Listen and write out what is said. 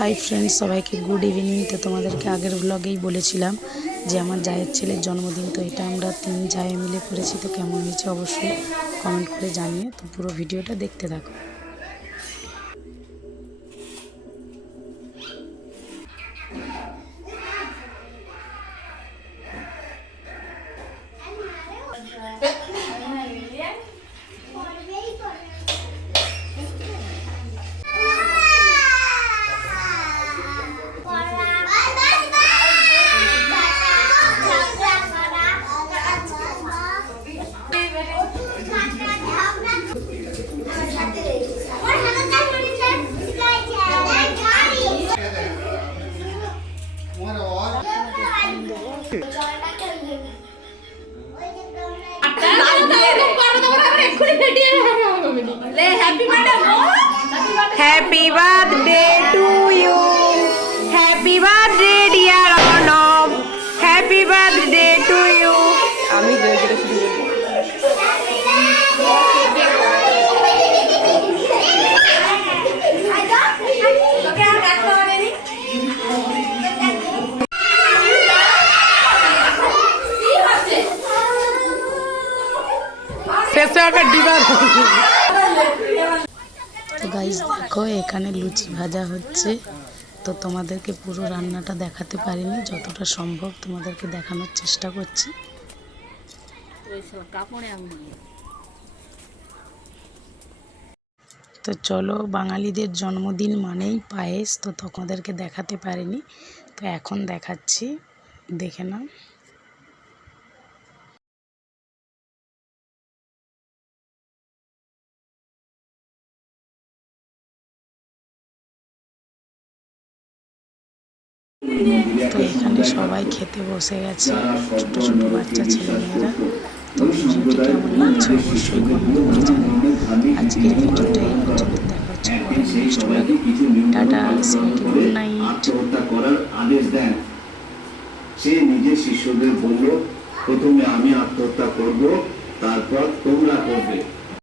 Hi friends, সবাইকে good evening. তো তোমাদেরকে আগের ব্লগেই বলেছিলাম যে আমার জায়ের ছেলের জন্মদিন। তো এটা আমরা 3 জায়ে মিলে করেছি। তো কেমন হয়েছে অবশ্যই কমেন্ট করে জানিয়ে। তো পুরো ভিডিওটা দেখতে থাকো। Happy birthday to you. Happy birthday dear Arnab. Happy birthday to you. আমি জয় করে শুরু তো গাইস দেখো, এখানে লুচি ভাজা হচ্ছে। তো তোমাদেরকে পুরো রান্নাটা দেখাতে পারিনি, যতটা সম্ভব তোমাদেরকে দেখানোর চেষ্টা করছি। তো চলো, বাঙালিদের জন্মদিন মানেই পায়েস। তো তোমাদেরকে দেখাতে পারিনি, তো এখন দেখাচ্ছি, দেখে নাও। তো এখানে সবাই খেতে বসে গেছে, ছোট ছোট বাচ্চা ছেলেমেয়েরা। তো ভিডিওটি কেমন লাগছে অবশ্যই কমেন্ট করে জানাবেন। আজকের ভিডিওটা এই পর্যন্ত, দেখা হচ্ছে পরের নেক্সট ব্লগে। টাটা, সবাইকে গুড নাইট। আত্মহত্যা করার আদেশ দেন। সে নিজের শিষ্যদের বলল, প্রথমে আমি আত্মহত্যা করব, তারপর তোমরা করবে।